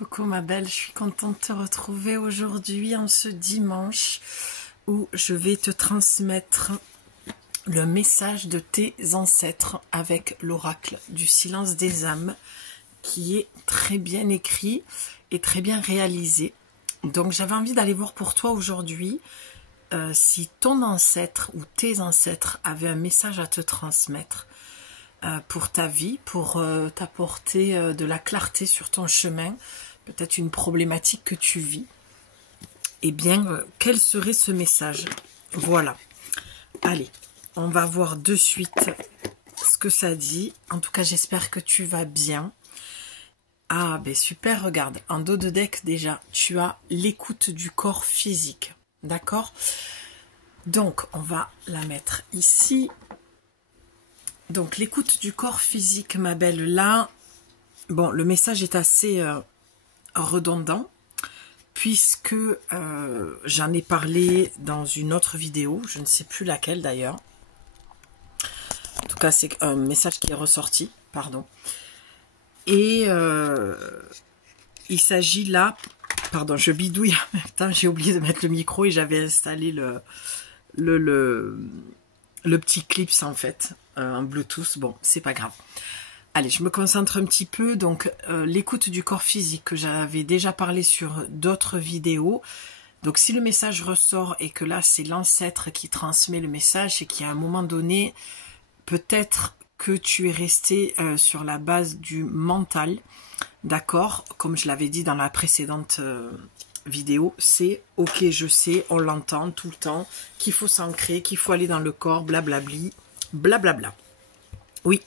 Coucou ma belle, je suis contente de te retrouver aujourd'hui en ce dimanche où je vais te transmettre le message de tes ancêtres avec l'oracle du silence des âmes qui est très bien écrit et très bien réalisé. Donc j'avais envie d'aller voir pour toi aujourd'hui si ton ancêtre ou tes ancêtres avaient un message à te transmettre pour ta vie, pour t'apporter de la clarté sur ton chemin, peut-être une problématique que tu vis. Eh bien, quel serait ce message? Voilà. Allez, on va voir de suite ce que ça dit. En tout cas, j'espère que tu vas bien. Ah, ben super, regarde. En dos de deck, déjà, tu as l'écoute du corps physique. D'accord? Donc, on va la mettre ici. Donc, l'écoute du corps physique, ma belle, là, bon, le message est assez redondant, puisque j'en ai parlé dans une autre vidéo, je ne sais plus laquelle d'ailleurs. En tout cas, c'est un message qui est ressorti, pardon. Et il s'agit là, pardon, je bidouille en même temps, j'ai oublié de mettre le micro et j'avais installé le petit clip en fait, en Bluetooth, bon, c'est pas grave. Allez, je me concentre un petit peu. Donc, l'écoute du corps physique, que j'avais déjà parlé sur d'autres vidéos. Donc, si le message ressort et que là, c'est l'ancêtre qui transmet le message, c'est qu'à un moment donné, peut-être que tu es resté sur la base du mental. D'accord? Comme je l'avais dit dans la précédente vidéo, c'est « Ok, je sais, on l'entend tout le temps, qu'il faut s'ancrer, qu'il faut aller dans le corps, blablabli, blablabla. » Oui,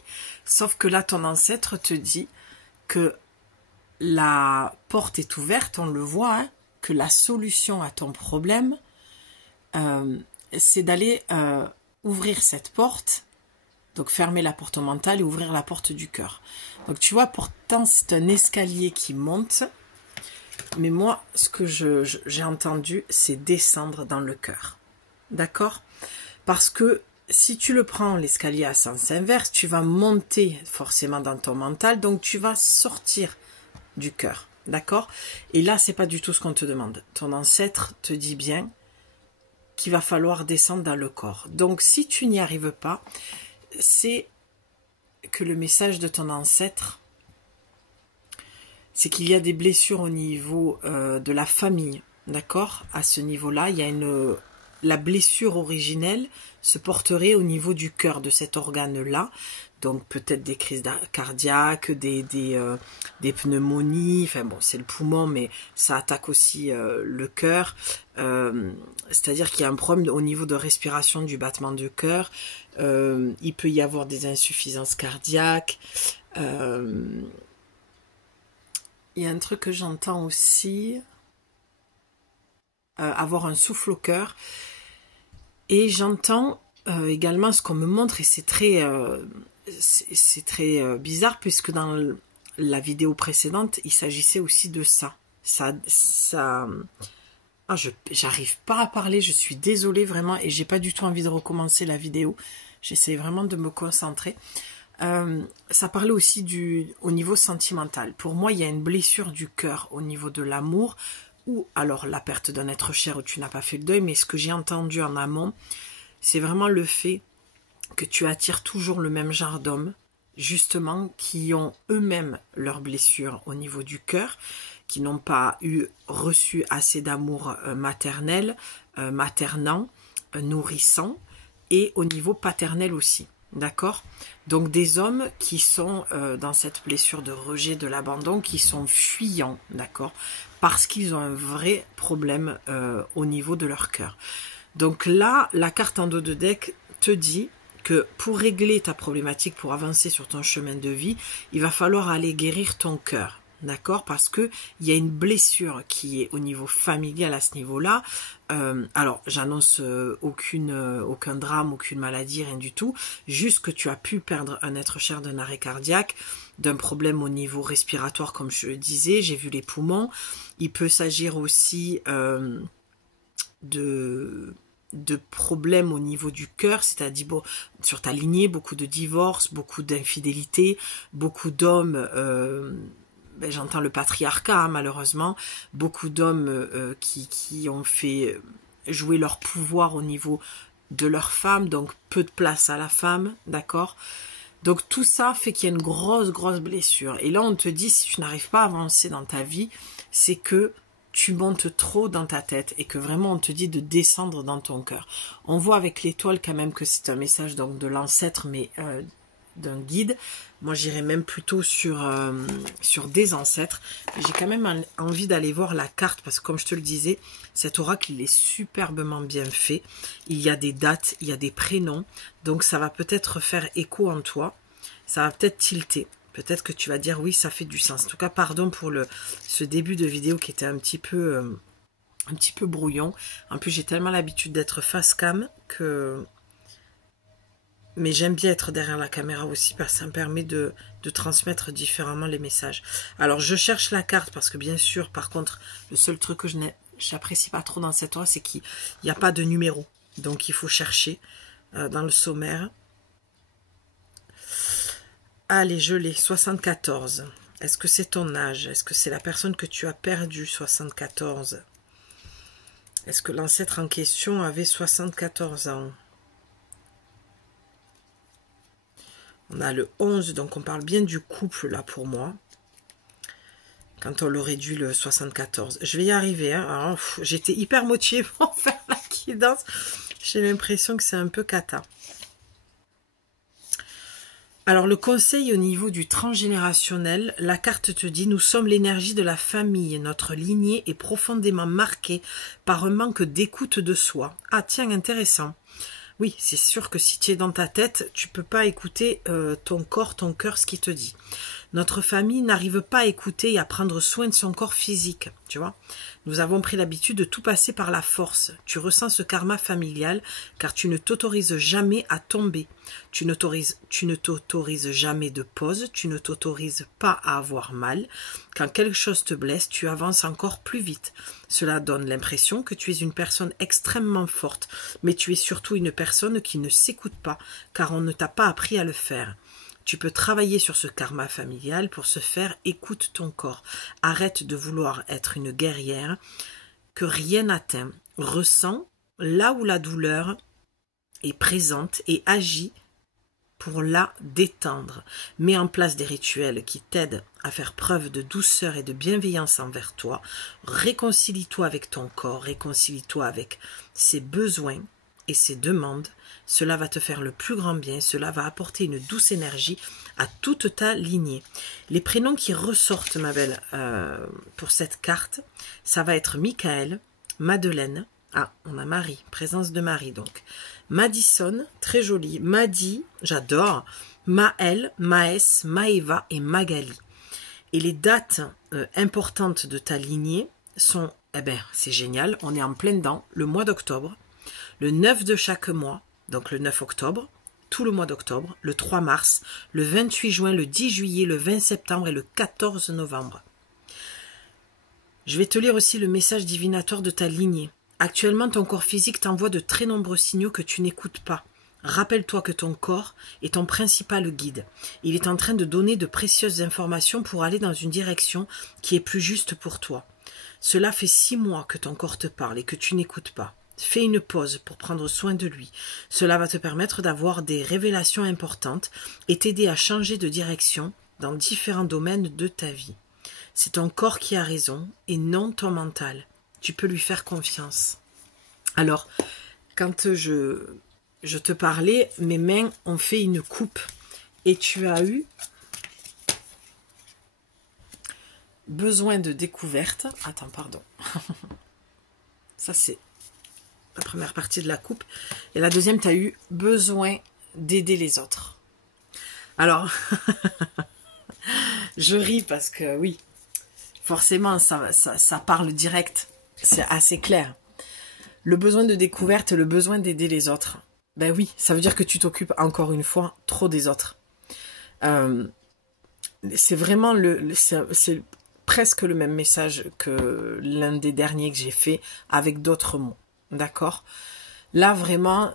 sauf que là, ton ancêtre te dit que la porte est ouverte, on le voit, hein, que la solution à ton problème, c'est d'aller ouvrir cette porte, donc fermer la porte mentale et ouvrir la porte du cœur. Donc tu vois, pourtant, c'est un escalier qui monte, mais moi, ce que j'ai entendu, c'est descendre dans le cœur. D'accord? Parce que si tu le prends l'escalier à sens inverse, tu vas monter forcément dans ton mental, donc tu vas sortir du cœur, d'accord? Et là, c'est pas du tout ce qu'on te demande. Ton ancêtre te dit bien qu'il va falloir descendre dans le corps. Donc, si tu n'y arrives pas, c'est que le message de ton ancêtre, c'est qu'il y a des blessures au niveau de la famille, d'accord? À ce niveau-là, il y a la blessure originelle se porterait au niveau du cœur de cet organe-là. Donc peut-être des crises cardiaques, des pneumonies, enfin bon, c'est le poumon, mais ça attaque aussi le cœur. C'est-à-dire qu'il y a un problème au niveau de respiration du battement de cœur. Il peut y avoir des insuffisances cardiaques. Il y a un truc que j'entends aussi, avoir un souffle au cœur. Et j'entends également ce qu'on me montre, et c'est très bizarre, puisque dans la vidéo précédente, il s'agissait aussi de ça. J'arrive pas à parler, je suis désolée vraiment, et j'ai pas du tout envie de recommencer la vidéo. J'essaie vraiment de me concentrer. Ça parlait aussi au niveau sentimental. Pour moi, il y a une blessure du cœur au niveau de l'amour, ou alors la perte d'un être cher où tu n'as pas fait le deuil, mais ce que j'ai entendu en amont, c'est vraiment le fait que tu attires toujours le même genre d'hommes, justement, qui ont eux-mêmes leurs blessures au niveau du cœur, qui n'ont pas reçu assez d'amour maternel, maternant, nourrissant, et au niveau paternel aussi. D'accord? Donc des hommes qui sont dans cette blessure de rejet, de l'abandon, qui sont fuyants, d'accord? Parce qu'ils ont un vrai problème au niveau de leur cœur. Donc là, la carte en dos de deck te dit que pour régler ta problématique, pour avancer sur ton chemin de vie, il va falloir aller guérir ton cœur. D'accord? Parce que il y a une blessure qui est au niveau familial à ce niveau-là. Alors, j'annonce aucun drame, aucune maladie, rien du tout. Juste que tu as pu perdre un être cher d'un arrêt cardiaque, d'un problème au niveau respiratoire, comme je le disais. J'ai vu les poumons. Il peut s'agir aussi de problèmes au niveau du cœur, c'est-à-dire sur ta lignée, beaucoup de divorces, beaucoup d'infidélités, beaucoup d'hommes ben, j'entends le patriarcat, hein, malheureusement, beaucoup d'hommes qui ont fait jouer leur pouvoir au niveau de leur femme, donc peu de place à la femme, d'accord? Donc tout ça fait qu'il y a une grosse blessure. Et là, on te dit, si tu n'arrives pas à avancer dans ta vie, c'est que tu montes trop dans ta tête et que vraiment on te dit de descendre dans ton cœur. On voit avec l'étoile quand même que c'est un message donc de l'ancêtre, mais d'un guide. Moi, j'irais même plutôt sur des ancêtres. J'ai quand même envie d'aller voir la carte parce que, comme je te le disais, cet oracle, il est superbement bien fait. Il y a des dates, il y a des prénoms. Donc, ça va peut-être faire écho en toi. Ça va peut-être tilter. Peut-être que tu vas dire, oui, ça fait du sens. En tout cas, pardon pour ce début de vidéo qui était un petit peu brouillon. En plus, j'ai tellement l'habitude d'être face cam que... Mais j'aime bien être derrière la caméra aussi parce que ça me permet de transmettre différemment les messages. Alors, je cherche la carte parce que bien sûr, par contre, le seul truc que j'apprécie pas trop dans cette oie, c'est qu'il n'y a pas de numéro. Donc, il faut chercher dans le sommaire. Allez, je l'ai, 74. Est-ce que c'est ton âge? Est-ce que c'est la personne que tu as perdue, 74? Est-ce que l'ancêtre en question avait 74 ans? On a le 11, donc on parle bien du couple là pour moi. Quand on le réduit le 74. Je vais y arriver. Hein. J'étais hyper motivée pour faire la guidance. J'ai l'impression que c'est un peu cata. Alors le conseil au niveau du transgénérationnel, la carte te dit: nous sommes l'énergie de la famille. Notre lignée est profondément marquée par un manque d'écoute de soi. Ah tiens, intéressant. Oui, c'est sûr que si tu es dans ta tête, tu peux pas écouter ton corps, ton cœur, ce qui te dit. Notre famille n'arrive pas à écouter et à prendre soin de son corps physique, tu vois. Nous avons pris l'habitude de tout passer par la force. Tu ressens ce karma familial car tu ne t'autorises jamais à tomber. Tu ne t'autorises jamais de pause, tu ne t'autorises pas à avoir mal. Quand quelque chose te blesse, tu avances encore plus vite. Cela donne l'impression que tu es une personne extrêmement forte, mais tu es surtout une personne qui ne s'écoute pas car on ne t'a pas appris à le faire. Tu peux travailler sur ce karma familial. Pour ce faire, écoute ton corps. Arrête de vouloir être une guerrière que rien n'atteint. Ressens là où la douleur est présente et agis pour la détendre. Mets en place des rituels qui t'aident à faire preuve de douceur et de bienveillance envers toi. Réconcilie-toi avec ton corps, réconcilie-toi avec ses besoins et ses demandes. Cela va te faire le plus grand bien, cela va apporter une douce énergie à toute ta lignée. Les prénoms qui ressortent, ma belle, pour cette carte, ça va être Michael, Madeleine, ah, on a Marie, présence de Marie donc, Madison, très jolie, Madi, j'adore, Maël, Maës, Maëva et Magali. Et les dates importantes de ta lignée sont, eh ben, c'est génial, on est en plein dedans, le mois d'octobre, le 9 de chaque mois, donc le 9 octobre, tout le mois d'octobre, le 3 mars, le 28 juin, le 10 juillet, le 20 septembre et le 14 novembre. Je vais te lire aussi le message divinatoire de ta lignée. Actuellement, ton corps physique t'envoie de très nombreux signaux que tu n'écoutes pas. Rappelle-toi que ton corps est ton principal guide. Il est en train de donner de précieuses informations pour aller dans une direction qui est plus juste pour toi. Cela fait 6 mois que ton corps te parle et que tu n'écoutes pas. Fais une pause pour prendre soin de lui. Cela va te permettre d'avoir des révélations importantes et t'aider à changer de direction dans différents domaines de ta vie. C'est ton corps qui a raison et non ton mental. Tu peux lui faire confiance. Alors, quand je te parlais, mes mains ont fait une coupe et tu as eu besoin de découverte. Attends, pardon. Ça, c'est la première partie de la coupe. Et la deuxième, tu as eu besoin d'aider les autres. Alors, je ris parce que oui, forcément, ça parle direct. C'est assez clair. Le besoin de découverte et le besoin d'aider les autres. Ben oui, ça veut dire que tu t'occupes encore une fois trop des autres. C'est vraiment c'est presque le même message que l'un des derniers que j'ai fait avec d'autres mots. D'accord? Là, vraiment,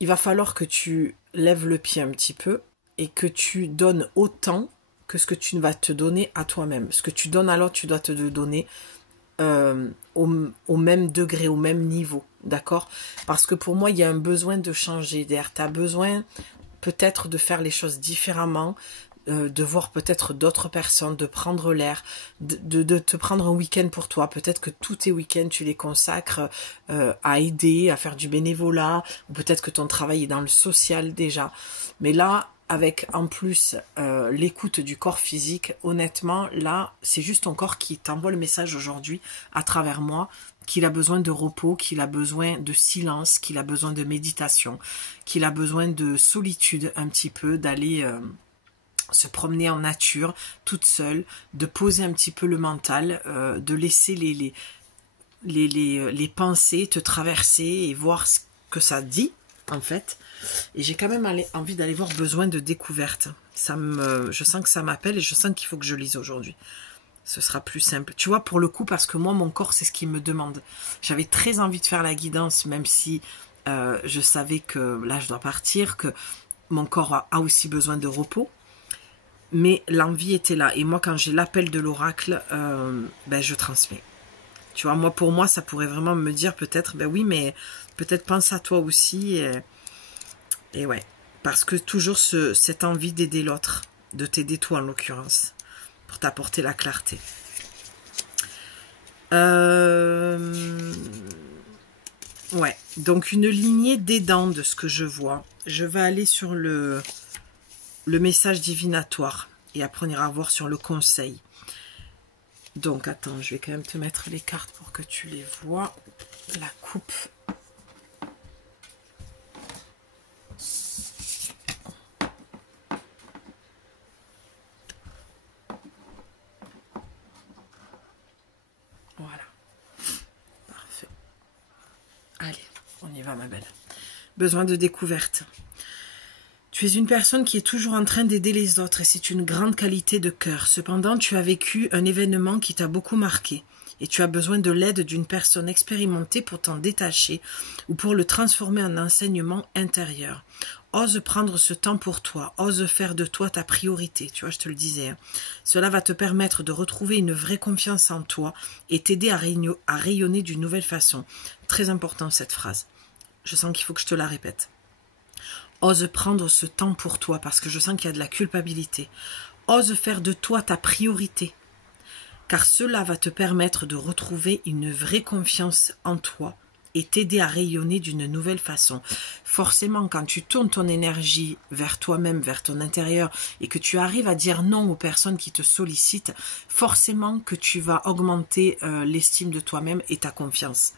il va falloir que tu lèves le pied un petit peu et que tu donnes autant que ce que tu vas te donner à toi-même. Ce que tu donnes à l'autre, tu dois te le donner au même degré, au même niveau, d'accord? Parce que pour moi, il y a un besoin de changer d'air. Tu as besoin peut-être de faire les choses différemment, de voir peut-être d'autres personnes, de prendre l'air, de te prendre un week-end pour toi. Peut-être que tous tes week-ends, tu les consacres à aider, à faire du bénévolat, ou peut-être que ton travail est dans le social déjà. Mais là, avec en plus l'écoute du corps physique, honnêtement, là, c'est juste ton corps qui t'envoie le message aujourd'hui à travers moi, qu'il a besoin de repos, qu'il a besoin de silence, qu'il a besoin de méditation, qu'il a besoin de solitude un petit peu, d'aller se promener en nature, toute seule, de poser un petit peu le mental, de laisser les pensées te traverser et voir ce que ça dit, en fait. Et j'ai quand même envie d'aller voir besoin de découverte. Je sens que ça m'appelle et je sens qu'il faut que je lise aujourd'hui. Ce sera plus simple. Tu vois, pour le coup, parce que moi, mon corps, c'est ce qu'il me demande. J'avais très envie de faire la guidance, même si je savais que là, je dois partir, que mon corps a aussi besoin de repos. Mais l'envie était là. Et moi, quand j'ai l'appel de l'oracle, je transmets. Tu vois, pour moi, ça pourrait vraiment me dire peut-être, ben oui, mais peut-être pense à toi aussi. Et ouais, parce que toujours cette envie d'aider l'autre, de t'aider toi en l'occurrence, pour t'apporter la clarté. Ouais, donc une lignée d'aidants de ce que je vois. Je vais aller sur le message divinatoire et après on ira voir sur le conseil. Donc attends, je vais quand même te mettre les cartes pour que tu les vois. La coupe. Voilà. Parfait. Allez, on y va ma belle. Besoin de découverte. Tu es une personne qui est toujours en train d'aider les autres et c'est une grande qualité de cœur. Cependant, tu as vécu un événement qui t'a beaucoup marqué et tu as besoin de l'aide d'une personne expérimentée pour t'en détacher ou pour le transformer en enseignement intérieur. Ose prendre ce temps pour toi, ose faire de toi ta priorité, tu vois, je te le disais. Hein. Cela va te permettre de retrouver une vraie confiance en toi et t'aider à rayonner d'une nouvelle façon. Très important cette phrase. Je sens qu'il faut que je te la répète. Ose prendre ce temps pour toi parce que je sens qu'il y a de la culpabilité. Ose faire de toi ta priorité car cela va te permettre de retrouver une vraie confiance en toi et t'aider à rayonner d'une nouvelle façon. Forcément, quand tu tournes ton énergie vers toi-même, vers ton intérieur et que tu arrives à dire non aux personnes qui te sollicitent, forcément que tu vas augmenter l'estime de toi-même et ta confiance.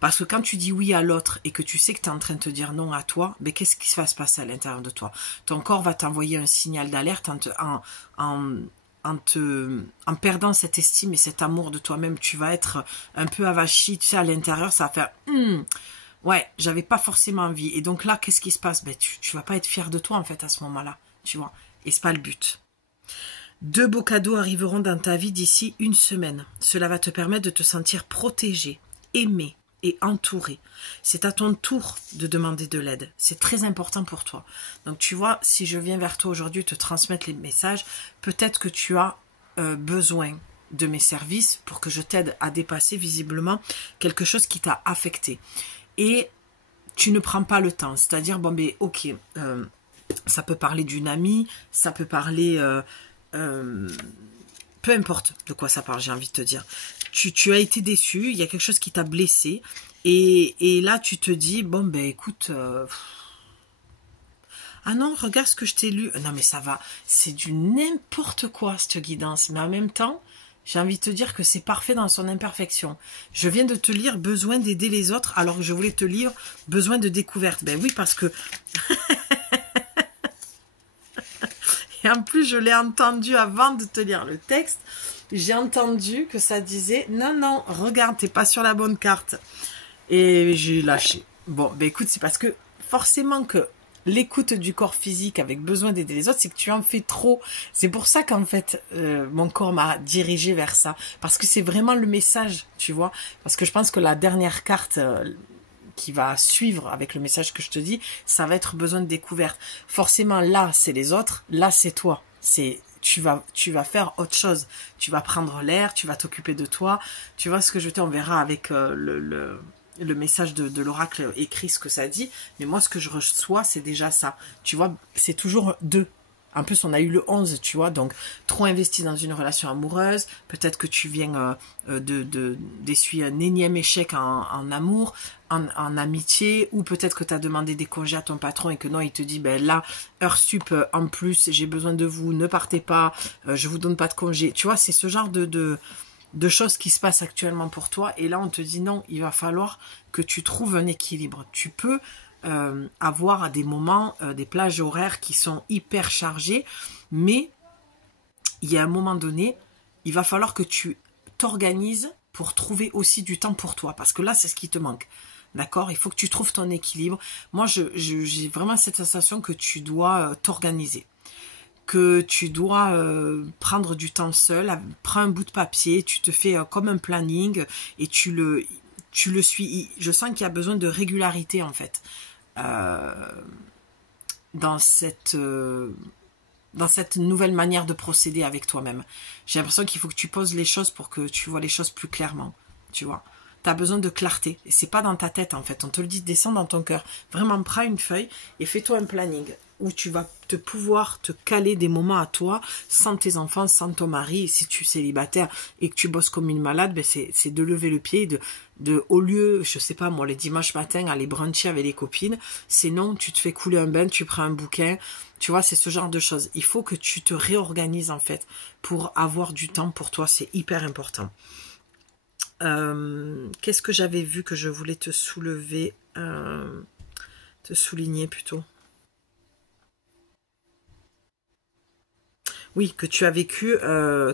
Parce que quand tu dis oui à l'autre et que tu sais que tu es en train de te dire non à toi, ben qu'est-ce qui va se passer à l'intérieur de toi? Ton corps va t'envoyer un signal d'alerte en perdant cette estime et cet amour de toi-même. Tu vas être un peu avachi, tu sais, à l'intérieur, ça va faire ouais, j'avais pas forcément envie. Et donc là, qu'est-ce qui se passe? Ben tu vas pas être fier de toi en fait à ce moment-là, tu vois. Et c'est pas le but. 2 beaux cadeaux arriveront dans ta vie d'ici une semaine. Cela va te permettre de te sentir protégé, aimé et entouré. C'est à ton tour de demander de l'aide. C'est très important pour toi. Donc tu vois, si je viens vers toi aujourd'hui te transmettre les messages, peut-être que tu as besoin de mes services pour que je t'aide à dépasser visiblement quelque chose qui t'a affecté. Et tu ne prends pas le temps. C'est-à-dire, bon ben ok, ça peut parler d'une amie, ça peut parler... peu importe de quoi ça parle, j'ai envie de te dire. Tu as été déçu, il y a quelque chose qui t'a blessé, et là tu te dis, bon ben écoute, ah non, regarde ce que je t'ai lu, non mais ça va, c'est du n'importe quoi cette guidance, mais en même temps, j'ai envie de te dire que c'est parfait dans son imperfection. Je viens de te lire besoin d'aider les autres, alors que je voulais te lire besoin de découverte. Ben oui, parce que... Et en plus, je l'ai entendu avant de te lire le texte. J'ai entendu que ça disait « Non, non, regarde, t'es pas sur la bonne carte. » Et j'ai lâché. Bon, ben écoute, c'est parce que forcément que l'écoute du corps physique avec besoin d'aider les autres, c'est que tu en fais trop. C'est pour ça qu'en fait, mon corps m'a dirigé vers ça. Parce que c'est vraiment le message, tu vois. Parce que je pense que la dernière carte... qui va suivre avec le message que je te dis, ça va être besoin de découverte. Forcément, là, c'est les autres, là, c'est toi. tu vas faire autre chose. Tu vas prendre l'air, tu vas t'occuper de toi. Tu vois ce que je veux dire, on verra avec le message de l'oracle écrit ce que ça dit. Mais moi, ce que je reçois, c'est déjà ça. Tu vois, c'est toujours deux. En plus, on a eu le 11, tu vois, donc trop investi dans une relation amoureuse. Peut-être que tu viens d'essuyer un énième échec en amour, en amitié, ou peut-être que tu as demandé des congés à ton patron et que non, il te dit, ben là, heure sup en plus, j'ai besoin de vous, ne partez pas, je vous donne pas de congés. Tu vois, c'est ce genre de choses qui se passent actuellement pour toi. Et là, on te dit non, il va falloir que tu trouves un équilibre. Tu peux avoir à des moments des plages horaires qui sont hyper chargées, mais il y a un moment donné, il va falloir que tu t'organises pour trouver aussi du temps pour toi, parce que là, c'est ce qui te manque. D'accord? Il faut que tu trouves ton équilibre. Moi, j'ai vraiment cette sensation que tu dois t'organiser, que tu dois prendre du temps seul. Prends un bout de papier, tu te fais comme un planning et tu le suis. Je sens qu'il y a besoin de régularité, en fait, dans cette nouvelle manière de procéder avec toi-même. J'ai l'impression qu'il faut que tu poses les choses pour que tu vois les choses plus clairement, tu vois. Tu as besoin de clarté, et c'est pas dans ta tête, en fait, on te le dit, descends dans ton cœur. Vraiment, prends une feuille et fais-toi un planning où tu vas pouvoir te caler des moments à toi, sans tes enfants, sans ton mari. Et si tu es célibataire et que tu bosses comme une malade, ben c'est de lever le pied, au lieu, je sais pas moi, les dimanches matins, aller bruncher avec les copines, c'est non, tu te fais couler un bain, tu prends un bouquin, tu vois, c'est ce genre de choses. Il faut que tu te réorganises, en fait, pour avoir du temps pour toi, c'est hyper important. Qu'est-ce que j'avais vu que je voulais te souligner plutôt. Oui, que tu as vécu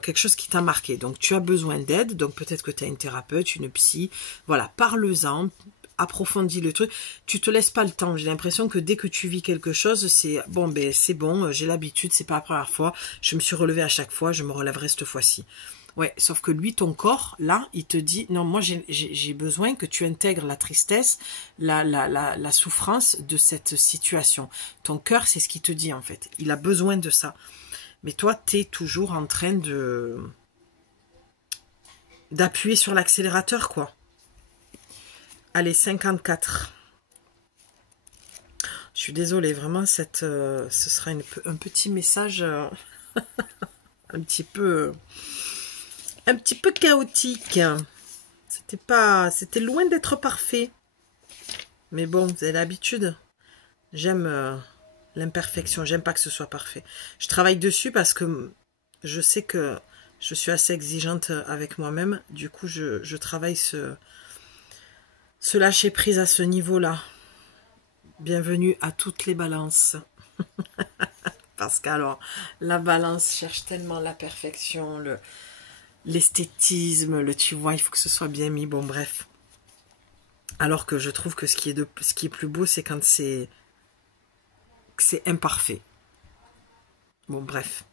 quelque chose qui t'a marqué. Donc, tu as besoin d'aide. Donc, peut-être que tu as une thérapeute, une psy. Voilà, parle-en, approfondis le truc. Tu te laisses pas le temps. J'ai l'impression que dès que tu vis quelque chose, c'est bon, ben c'est bon, j'ai l'habitude, c'est pas la première fois. Je me suis relevée à chaque fois, je me relèverai cette fois-ci. Ouais, sauf que lui, ton corps, là, il te dit, non, moi, j'ai besoin que tu intègres la tristesse, la souffrance de cette situation. Ton cœur, c'est ce qu'il te dit, en fait. Il a besoin de ça. Mais toi, tu es toujours en train d'appuyer sur l'accélérateur, quoi. Allez, 54. Je suis désolée, vraiment, ce sera un petit message un petit peu chaotique. C'était loin d'être parfait. Mais bon, vous avez l'habitude. J'aime l'imperfection, j'aime pas que ce soit parfait. Je travaille dessus parce que je sais que je suis assez exigeante avec moi-même. Du coup, je travaille ce lâcher prise à ce niveau-là. Bienvenue à toutes les balances. Parce qu'alors, la balance cherche tellement la perfection, l'esthétisme, tu vois, il faut que ce soit bien mis. Bon, bref. Alors que je trouve que ce qui est plus beau, c'est quand c'est imparfait. Bon, bref.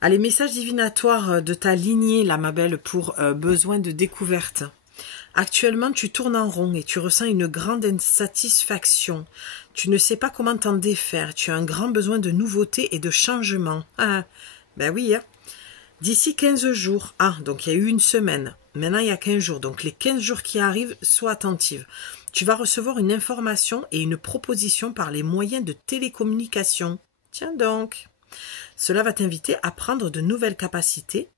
Allez, message divinatoire de ta lignée, là, ma belle, pour besoin de découverte. Actuellement, tu tournes en rond et tu ressens une grande insatisfaction. Tu ne sais pas comment t'en défaire. Tu as un grand besoin de nouveauté et de changement. Ah, ben oui, hein. D'ici 15 jours. Ah, donc il y a eu une semaine. Maintenant, il y a 15 jours. Donc, les 15 jours qui arrivent, sois attentive. Tu vas recevoir une information et une proposition par les moyens de télécommunication. Tiens donc. Cela va t'inviter à prendre de nouvelles capacités.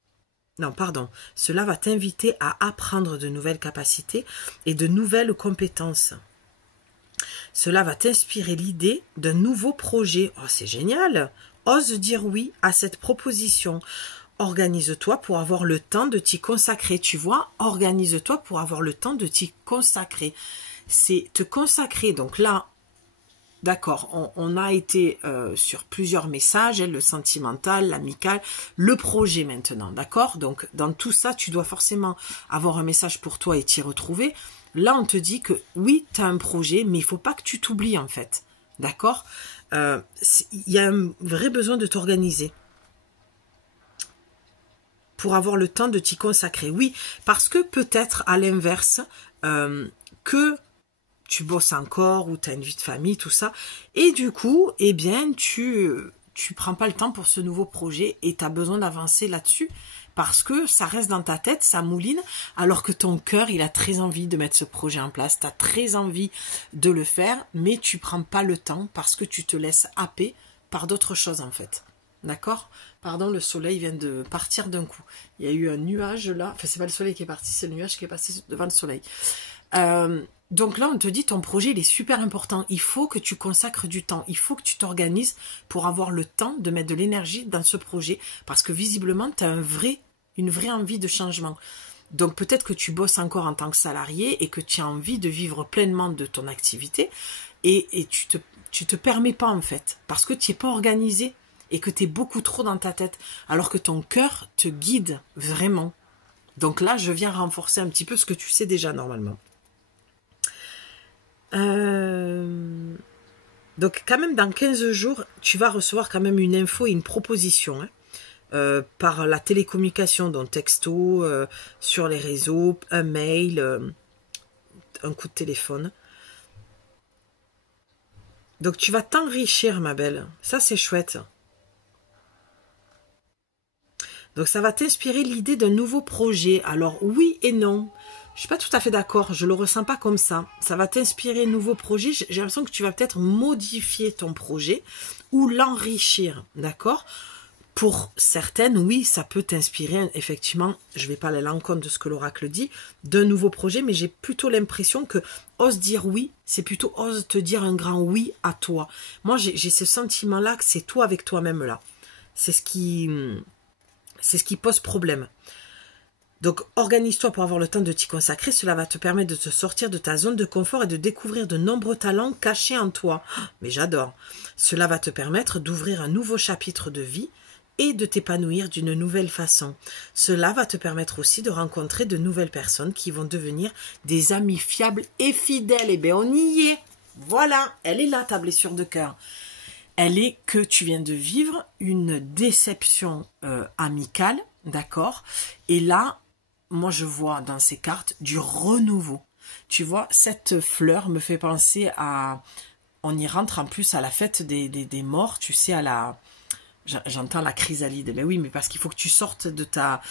Non, pardon. Cela va t'inviter à apprendre de nouvelles capacités et de nouvelles compétences. Cela va t'inspirer l'idée d'un nouveau projet. Oh, c'est génial! Ose dire oui à cette proposition. Organise-toi pour avoir le temps de t'y consacrer. Tu vois, organise-toi pour avoir le temps de t'y consacrer. C'est te consacrer. Donc là, d'accord, on a été sur plusieurs messages, le sentimental, l'amical, le projet maintenant, d'accord? Donc, dans tout ça, tu dois forcément avoir un message pour toi et t'y retrouver. Là, on te dit que oui, tu as un projet, mais il faut pas que tu t'oublies, en fait, d'accord? Il y a un vrai besoin de t'organiser pour avoir le temps de t'y consacrer. Oui, parce que peut-être, à l'inverse, que tu bosses encore ou tu as une vie de famille, tout ça. Et du coup, eh bien, tu tu prends pas le temps pour ce nouveau projet et tu as besoin d'avancer là-dessus parce que ça reste dans ta tête, ça mouline, alors que ton cœur, il a très envie de mettre ce projet en place, tu as très envie de le faire, mais tu prends pas le temps parce que tu te laisses happer par d'autres choses en fait. D'accord? Pardon, le soleil vient de partir d'un coup. Il y a eu un nuage là, enfin c'est pas le soleil qui est parti, c'est le nuage qui est passé devant le soleil. Donc là, on te dit, ton projet, il est super important. Il faut que tu consacres du temps. Il faut que tu t'organises pour avoir le temps de mettre de l'énergie dans ce projet. Parce que visiblement, tu as une vraie envie de changement. Donc peut-être que tu bosses encore en tant que salarié et que tu as envie de vivre pleinement de ton activité. Et tu te permets pas en fait. Parce que tu n'es pas organisé et que tu es beaucoup trop dans ta tête. Alors que ton cœur te guide vraiment. Donc là, je viens renforcer un petit peu ce que tu sais déjà normalement. Donc quand même dans 15 jours tu vas recevoir quand même une info et une proposition par la télécommunication, donc texto, sur les réseaux, un mail, un coup de téléphone. Donc tu vas t'enrichir ma belle, ça c'est chouette. Donc ça va t'inspirer l'idée d'un nouveau projet. Alors oui et non. Je suis pas tout à fait d'accord, je le ressens pas comme ça. Ça va t'inspirer un nouveau projet. J'ai l'impression que tu vas peut-être modifier ton projet ou l'enrichir, d'accord? Pour certaines, oui, ça peut t'inspirer, effectivement, je vais pas aller à l'encontre de ce que l'oracle dit, d'un nouveau projet, mais j'ai plutôt l'impression que ose dire oui, c'est plutôt ose te dire un grand oui à toi. Moi, j'ai ce sentiment-là que c'est toi avec toi-même là. C'est ce qui pose problème. Donc, organise-toi pour avoir le temps de t'y consacrer. Cela va te permettre de te sortir de ta zone de confort et de découvrir de nombreux talents cachés en toi. Mais j'adore. Cela va te permettre d'ouvrir un nouveau chapitre de vie et de t'épanouir d'une nouvelle façon. Cela va te permettre aussi de rencontrer de nouvelles personnes qui vont devenir des amis fiables et fidèles. Eh bien, on y est. Voilà, elle est là, ta blessure de cœur. Elle est que tu viens de vivre une déception amicale, d'accord? Et là, moi je vois dans ces cartes du renouveau. Tu vois, cette fleur me fait penser à... On y rentre en plus à la fête des morts, tu sais, à la... J'entends la chrysalide. Ben oui, mais parce qu'il faut que tu sortes de ta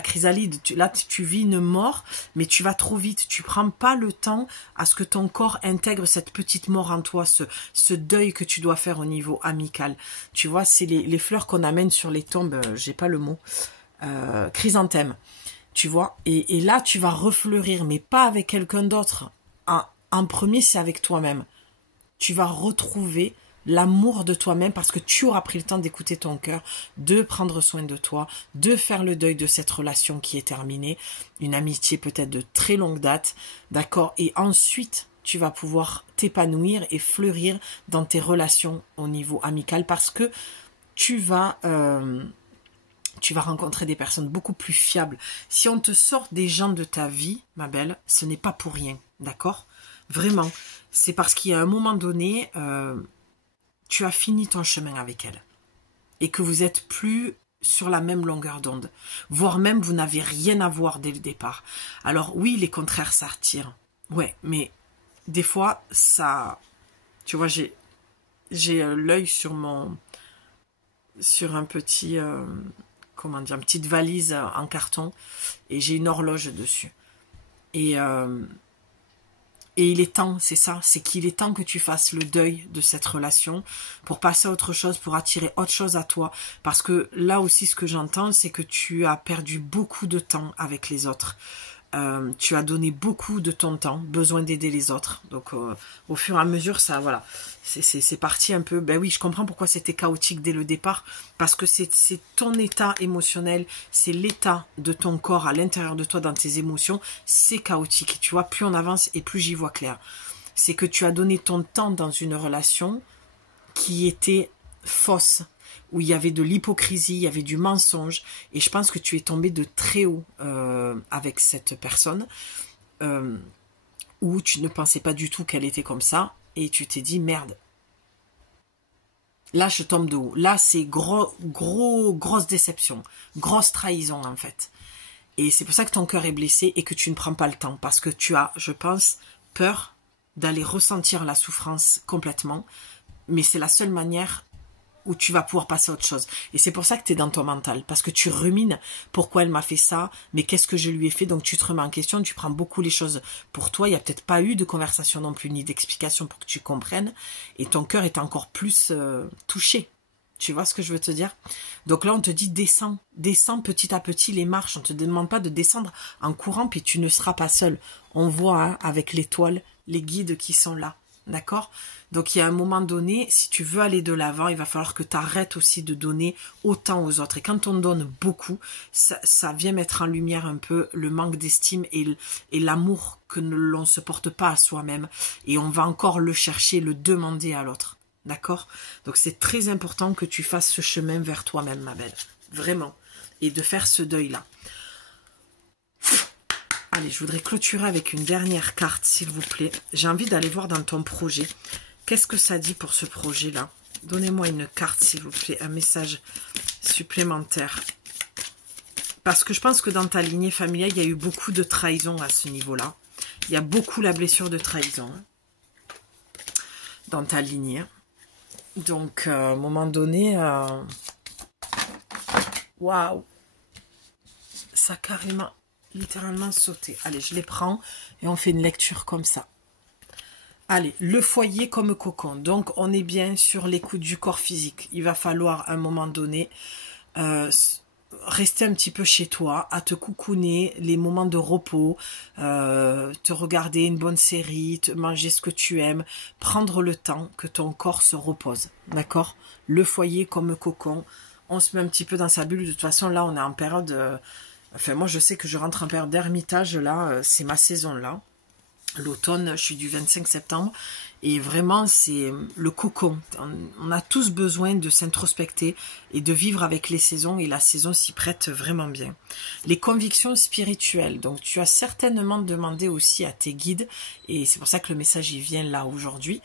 chrysalide. Là, tu vis une mort, mais tu vas trop vite. Tu prends pas le temps à ce que ton corps intègre cette petite mort en toi, ce deuil que tu dois faire au niveau amical. Tu vois, c'est les fleurs qu'on amène sur les tombes, j'ai pas le mot, chrysanthème. Tu vois, et là, tu vas refleurir, mais pas avec quelqu'un d'autre. En premier, c'est avec toi-même. Tu vas retrouver l'amour de toi-même parce que tu auras pris le temps d'écouter ton cœur, de prendre soin de toi, de faire le deuil de cette relation qui est terminée, une amitié peut-être de très longue date, d'accord? Et ensuite, tu vas pouvoir t'épanouir et fleurir dans tes relations au niveau amical parce que tu vas rencontrer des personnes beaucoup plus fiables. Si on te sort des gens de ta vie, ma belle, ce n'est pas pour rien, d'accord? Vraiment, c'est parce qu'il y a un moment donné... tu as fini ton chemin avec elle et que vous êtes plus sur la même longueur d'onde, voire même vous n'avez rien à voir dès le départ. Alors oui, les contraires s'attirent, ouais, mais des fois ça, tu vois, j'ai l'œil sur un petit, comment dire, une petite valise en carton et j'ai une horloge dessus et il est temps, c'est ça, c'est qu'il est temps que tu fasses le deuil de cette relation pour passer à autre chose, pour attirer autre chose à toi. Parce que là aussi, ce que j'entends, c'est que tu as perdu beaucoup de temps avec les autres. Tu as donné beaucoup de ton temps, besoin d'aider les autres. Donc, au fur et à mesure, ça, voilà, c'est parti un peu. Ben oui, je comprends pourquoi c'était chaotique dès le départ, parce que c'est ton état émotionnel, c'est l'état de ton corps à l'intérieur de toi, dans tes émotions, c'est chaotique. Tu vois, plus on avance et plus j'y vois clair. C'est que tu as donné ton temps dans une relation qui était fausse, où il y avait de l'hypocrisie, il y avait du mensonge, et je pense que tu es tombé de très haut avec cette personne, où tu ne pensais pas du tout qu'elle était comme ça, et tu t'es dit, merde, là je tombe de haut, là c'est grosse déception, grosse trahison en fait, et c'est pour ça que ton cœur est blessé, et que tu ne prends pas le temps, parce que tu as, je pense, peur d'aller ressentir la souffrance complètement, mais c'est la seule manière où tu vas pouvoir passer à autre chose. Et c'est pour ça que tu es dans ton mental, parce que tu rumines pourquoi elle m'a fait ça, mais qu'est-ce que je lui ai fait, donc tu te remets en question, tu prends beaucoup les choses pour toi, il n'y a peut-être pas eu de conversation non plus, ni d'explication pour que tu comprennes, et ton cœur est encore plus touché. Tu vois ce que je veux te dire? Donc là, on te dit descends, descends petit à petit les marches. On te demande pas de descendre en courant, puis tu ne seras pas seul. On voit hein, avec l'étoile les guides qui sont là. D'accord? Donc il y a un moment donné, si tu veux aller de l'avant, il va falloir que tu arrêtes aussi de donner autant aux autres. Et quand on donne beaucoup, ça vient mettre en lumière un peu le manque d'estime et l'amour que l'on ne se porte pas à soi-même. Et on va encore le chercher, le demander à l'autre. D'accord? Donc c'est très important que tu fasses ce chemin vers toi-même, ma belle. Vraiment. Et de faire ce deuil-là. Allez, je voudrais clôturer avec une dernière carte, s'il vous plaît. J'ai envie d'aller voir dans ton projet. Qu'est-ce que ça dit pour ce projet-là? Donnez-moi une carte, s'il vous plaît. Un message supplémentaire. Parce que je pense que dans ta lignée familiale, il y a eu beaucoup de trahison à ce niveau-là. Il y a beaucoup la blessure de trahison. Hein, dans ta lignée. Donc, à un moment donné, waouh, ça a carrément, littéralement sauté. Allez, je les prends et on fait une lecture comme ça. Allez, le foyer comme cocon. Donc, on est bien sur l'écoute du corps physique. Il va falloir, à un moment donné, rester un petit peu chez toi, à te coucouner, les moments de repos, te regarder une bonne série, te manger ce que tu aimes, prendre le temps que ton corps se repose, d'accord? Le foyer comme cocon, on se met un petit peu dans sa bulle, de toute façon là on est en période, enfin moi je sais que je rentre en période d'ermitage là, c'est ma saison là, l'automne, je suis du 25 septembre, et vraiment c'est le cocon. On a tous besoin de s'introspecter et de vivre avec les saisons, et la saison s'y prête vraiment bien. Les convictions spirituelles, donc tu as certainement demandé aussi à tes guides, et c'est pour ça que le message il vient là aujourd'hui,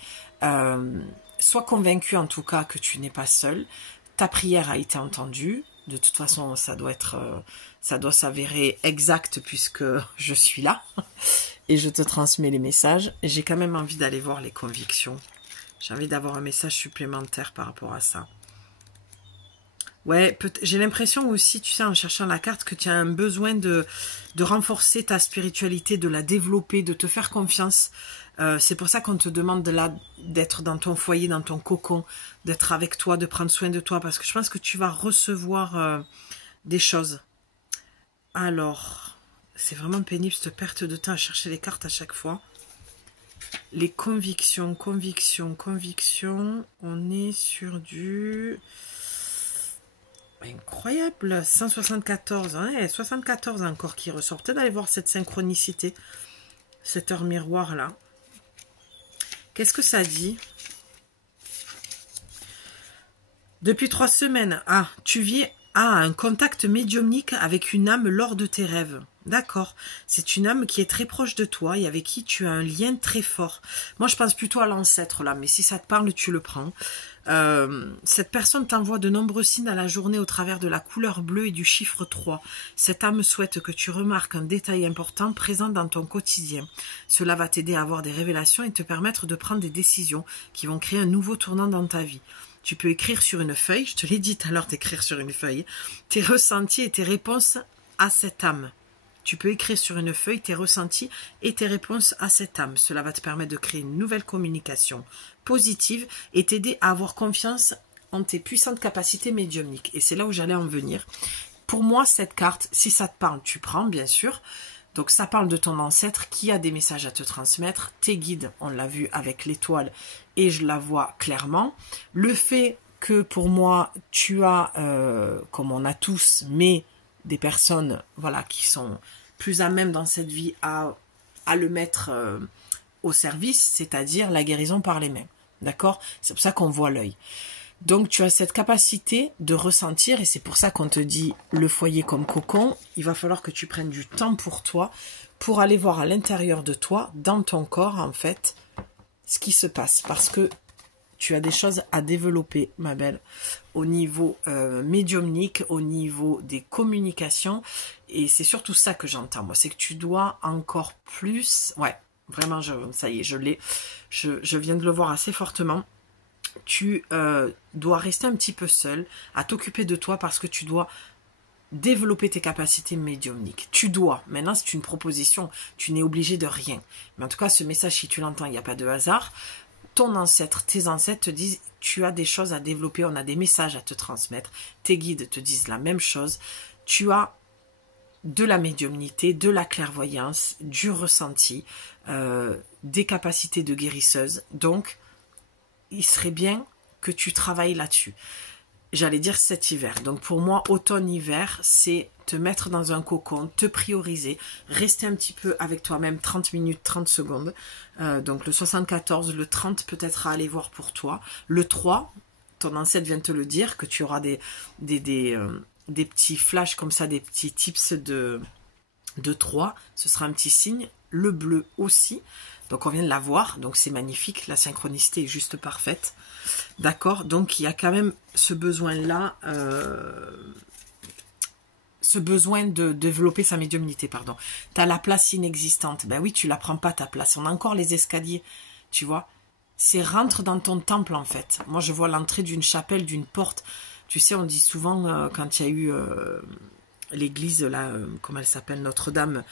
sois convaincu en tout cas que tu n'es pas seul, ta prière a été entendue, de toute façon ça doit s'avérer exact puisque je suis là et je te transmets les messages. J'ai quand même envie d'aller voir les convictions. J'ai envie d'avoir un message supplémentaire par rapport à ça. Ouais, j'ai l'impression aussi, tu sais, en cherchant la carte, que tu as un besoin de renforcer ta spiritualité, de la développer, de te faire confiance. C'est pour ça qu'on te demande d'être dans ton foyer, dans ton cocon, d'être avec toi, de prendre soin de toi, parce que je pense que tu vas recevoir des choses. Alors, c'est vraiment pénible cette perte de temps à chercher les cartes à chaque fois. Les convictions, on est sur du... Incroyable, 174, hein, 74 encore qui ressort. Peut-être d'aller voir cette synchronicité, cette heure miroir là. Qu'est-ce que ça dit? Depuis 3 semaines, tu vis un contact médiumnique avec une âme lors de tes rêves. D'accord. C'est une âme qui est très proche de toi et avec qui tu as un lien très fort. Moi, je pense plutôt à l'ancêtre là, mais si ça te parle, tu le prends. Cette personne t'envoie de nombreux signes à la journée au travers de la couleur bleue et du chiffre 3. Cette âme souhaite que tu remarques un détail important présent dans ton quotidien. Cela va t'aider à avoir des révélations et te permettre de prendre des décisions qui vont créer un nouveau tournant dans ta vie. Tu peux écrire sur une feuille, je te l'ai dit tout à l'heure d'écrire sur une feuille, tes ressentis et tes réponses à cette âme. Tu peux écrire sur une feuille tes ressentis et tes réponses à cette âme. Cela va te permettre de créer une nouvelle communication positive et t'aider à avoir confiance en tes puissantes capacités médiumniques. Et c'est là où j'allais en venir. Pour moi, cette carte, si ça te parle, tu prends, bien sûr. Donc ça parle de ton ancêtre qui a des messages à te transmettre. Tes guides, on l'a vu avec l'étoile et je la vois clairement. Le fait que pour moi, tu as, comme on a tous, mais des personnes voilà, qui sont plus à même dans cette vie à le mettre au service, c'est-à-dire la guérison par les mains. D'accord? C'est pour ça qu'on voit l'œil. Donc tu as cette capacité de ressentir, et c'est pour ça qu'on te dit le foyer comme cocon. Il va falloir que tu prennes du temps pour toi, pour aller voir à l'intérieur de toi, dans ton corps en fait, ce qui se passe. Parce que tu as des choses à développer, ma belle, au niveau médiumnique, au niveau des communications. Et c'est surtout ça que j'entends, moi. C'est que tu dois encore plus... Ouais, vraiment, ça y est, je l'ai. Je viens de le voir assez fortement. tu dois rester un petit peu seul, à t'occuper de toi parce que tu dois développer tes capacités médiumniques. Tu dois. Maintenant, c'est une proposition. Tu n'es obligé de rien. Mais en tout cas, ce message, si tu l'entends, il n'y a pas de hasard. Ton ancêtre, tes ancêtres te disent, tu as des choses à développer, on a des messages à te transmettre. Tes guides te disent la même chose. Tu as de la médiumnité, de la clairvoyance, du ressenti, des capacités de guérisseuse. Donc, il serait bien que tu travailles là-dessus. J'allais dire cet hiver. Donc pour moi, automne-hiver, c'est te mettre dans un cocon, te prioriser, rester un petit peu avec toi-même 30 minutes, 30 secondes. Donc le 74, le 30 peut-être à aller voir pour toi. Le 3, ton ancêtre vient te le dire, que tu auras des petits flashs comme ça, des petits tips de 3. Ce sera un petit signe. Le bleu aussi. Donc on vient de la voir, donc c'est magnifique, la synchronicité est juste parfaite. D'accord, donc il y a quand même ce besoin-là, ce besoin de développer sa médiumnité, pardon. Tu as la place inexistante, ben oui, tu la prends pas ta place, on a encore les escaliers, tu vois. C'est rentre dans ton temple en fait. Moi je vois l'entrée d'une chapelle, d'une porte. Tu sais, on dit souvent quand il y a eu l'église, là, comment elle s'appelle, Notre-Dame.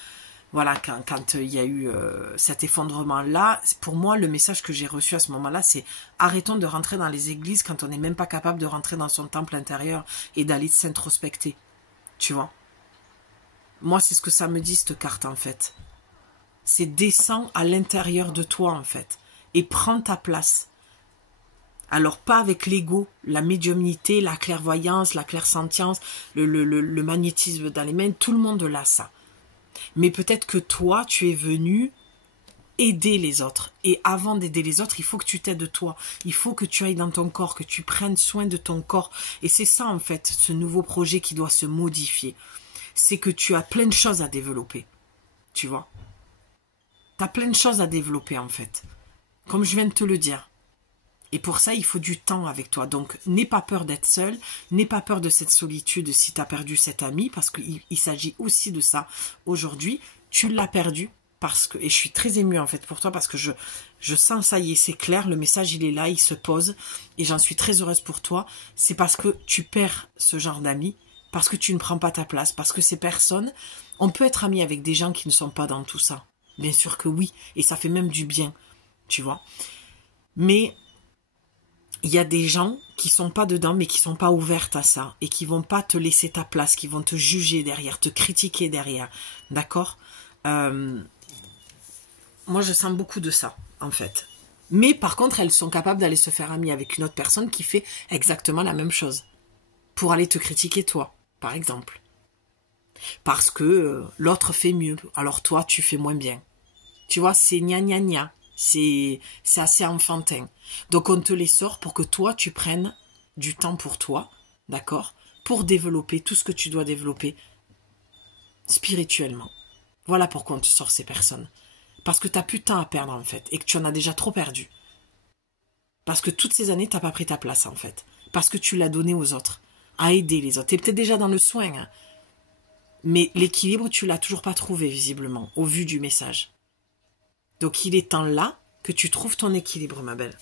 Voilà, quand il y a eu cet effondrement-là, pour moi, le message que j'ai reçu à ce moment-là, c'est arrêtons de rentrer dans les églises quand on n'est même pas capable de rentrer dans son temple intérieur et d'aller s'introspecter. Tu vois? Moi, c'est ce que ça me dit, cette carte, en fait. C'est descends à l'intérieur de toi, en fait, et prends ta place. Alors, pas avec l'ego, la médiumnité, la clairvoyance, la clairsentience, le magnétisme dans les mains, tout le monde l'a, ça. Mais peut-être que toi, tu es venu aider les autres. Et avant d'aider les autres, il faut que tu t'aides toi. Il faut que tu ailles dans ton corps, que tu prennes soin de ton corps. Et c'est ça, en fait, ce nouveau projet qui doit se modifier. C'est que tu as plein de choses à développer. Tu vois? Tu as plein de choses à développer, en fait. Comme je viens de te le dire. Et pour ça, il faut du temps avec toi. Donc, n'aie pas peur d'être seul. N'aie pas peur de cette solitude si tu as perdu cet ami. Parce qu'il s'agit aussi de ça. Aujourd'hui, tu l'as perdu. Et je suis très émue en fait pour toi. Parce que je sens, ça y est, c'est clair. Le message, il est là, il se pose. Et j'en suis très heureuse pour toi. C'est parce que tu perds ce genre d'amis. Parce que tu ne prends pas ta place. Parce que ces personnes... On peut être amis avec des gens qui ne sont pas dans tout ça. Bien sûr que oui. Et ça fait même du bien. Tu vois. Mais... il y a des gens qui sont pas dedans, mais qui sont pas ouvertes à ça, et qui vont pas te laisser ta place, qui vont te juger derrière, te critiquer derrière, d'accord? Moi, je sens beaucoup de ça, en fait. Mais par contre, elles sont capables d'aller se faire amie avec une autre personne qui fait exactement la même chose, pour aller te critiquer toi, par exemple. Parce que l'autre fait mieux, alors toi, tu fais moins bien. Tu vois, c'est gna gna gna. C'est assez enfantin. Donc on te les sort pour que toi tu prennes du temps pour toi, d'accord? Pour développer tout ce que tu dois développer spirituellement. Voilà pourquoi on te sort ces personnes. Parce que tu n'as plus de temps à perdre en fait, et que tu en as déjà trop perdu. Parce que toutes ces années, tu n'as pas pris ta place en fait. Parce que tu l'as donné aux autres, à aider les autres. Tu es peut-être déjà dans le soin, hein, mais l'équilibre, tu l'as toujours pas trouvé visiblement, au vu du message. Donc, il est temps là que tu trouves ton équilibre, ma belle.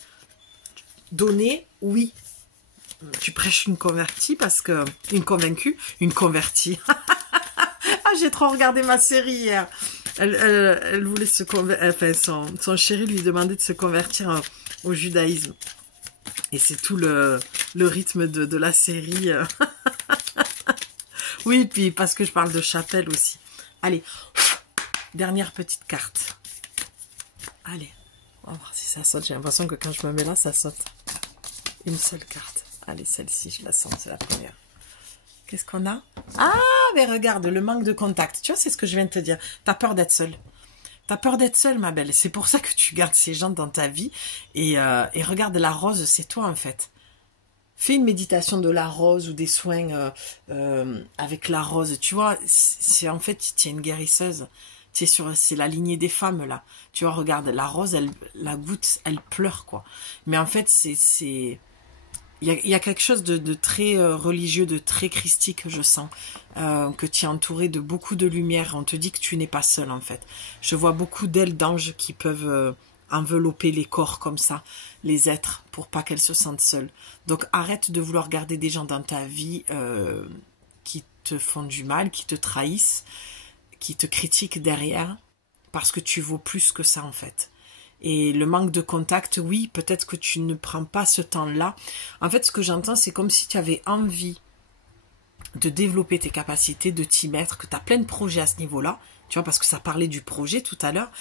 Donner, oui. Tu prêches une convertie parce que... Une convaincue, une convertie. Ah, j'ai trop regardé ma série hier. Elle voulait se convertir... Enfin, son chéri lui demandait de se convertir au judaïsme. Et c'est tout le rythme de la série. Oui, puis parce que je parle de chapelle aussi. Allez, dernière petite carte. Allez, on va voir si ça saute. J'ai l'impression que quand je me mets là, ça saute. Une seule carte. Allez, celle-ci, je la sens, c'est la première. Qu'est-ce qu'on a? Ah, mais regarde, le manque de contact. Tu vois, c'est ce que je viens de te dire. T'as peur d'être seule. T'as peur d'être seule, ma belle. C'est pour ça que tu gardes ces gens dans ta vie. Et regarde, la rose, c'est toi, en fait. Fais une méditation de la rose ou des soins avec la rose. Tu vois, c'est en fait, tu es une guérisseuse. C'est la lignée des femmes, là. Tu vois, regarde, la rose, la goutte, elle pleure, quoi. Mais en fait, il y a quelque chose de très religieux, de très christique, je sens, que tu es entouré de beaucoup de lumière. On te dit que tu n'es pas seul, en fait. Je vois beaucoup d'ailes d'anges qui peuvent envelopper les corps comme ça, les êtres, pour pas qu'elles se sentent seules. Donc arrête de vouloir garder des gens dans ta vie qui te font du mal, qui te trahissent, qui te critiquent derrière, parce que tu vaux plus que ça en fait. Et le manque de contact, oui, peut-être que tu ne prends pas ce temps-là. En fait, ce que j'entends, c'est comme si tu avais envie de développer tes capacités, de t'y mettre, que tu as plein de projets à ce niveau-là, tu vois, parce que ça parlait du projet tout à l'heure,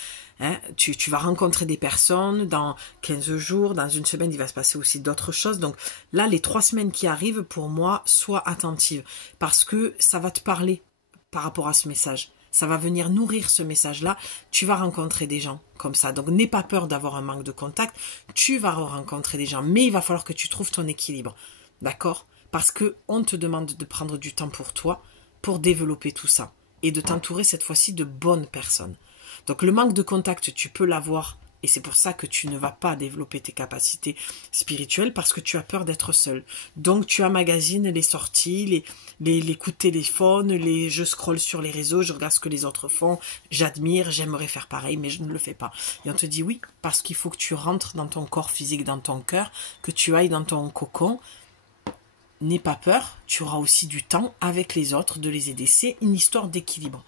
hein, tu vas rencontrer des personnes dans 15 jours, dans une semaine, il va se passer aussi d'autres choses, donc là, les 3 semaines qui arrivent, pour moi, sois attentive, parce que ça va te parler par rapport à ce message, ça va venir nourrir ce message-là, tu vas rencontrer des gens comme ça, donc n'aie pas peur d'avoir un manque de contact, tu vas rencontrer des gens, mais il va falloir que tu trouves ton équilibre, d'accord ? Parce qu'on te demande de prendre du temps pour toi, pour développer tout ça. Et de t'entourer cette fois-ci de bonnes personnes. Donc le manque de contact, tu peux l'avoir. Et c'est pour ça que tu ne vas pas développer tes capacités spirituelles, parce que tu as peur d'être seul. Donc tu emmagasines les sorties, les coups de téléphone, je scrolle sur les réseaux, je regarde ce que les autres font, j'admire, j'aimerais faire pareil, mais je ne le fais pas. Et on te dit oui, parce qu'il faut que tu rentres dans ton corps physique, dans ton cœur, que tu ailles dans ton cocon. N'aie pas peur, tu auras aussi du temps avec les autres, de les aider. C'est une histoire d'équilibre.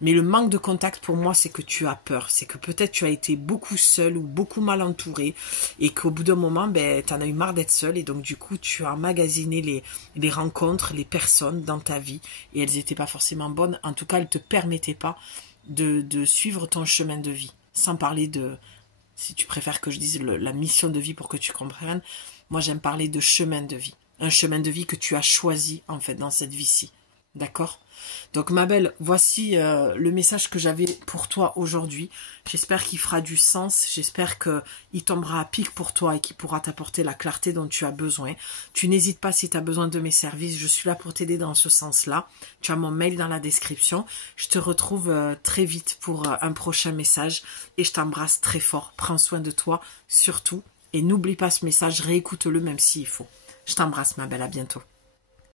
Mais le manque de contact pour moi, c'est que tu as peur. C'est que peut-être tu as été beaucoup seul ou beaucoup mal entouré et qu'au bout d'un moment, tu en as eu marre d'être seul et donc du coup, tu as emmagasiné les rencontres, les personnes dans ta vie et elles n'étaient pas forcément bonnes. En tout cas, elles ne te permettaient pas de suivre ton chemin de vie. Sans parler de, si tu préfères que je dise la mission de vie pour que tu comprennes, moi j'aime parler de chemin de vie. Un chemin de vie que tu as choisi en fait dans cette vie-ci. D'accord ? Donc ma belle, voici le message que j'avais pour toi aujourd'hui. J'espère qu'il fera du sens. J'espère qu'il tombera à pic pour toi et qu'il pourra t'apporter la clarté dont tu as besoin. Tu n'hésites pas si tu as besoin de mes services. Je suis là pour t'aider dans ce sens-là. Tu as mon mail dans la description. Je te retrouve très vite pour un prochain message. Et je t'embrasse très fort. Prends soin de toi surtout. Et n'oublie pas ce message. Réécoute-le même s'il faut. Je t'embrasse ma belle. À bientôt.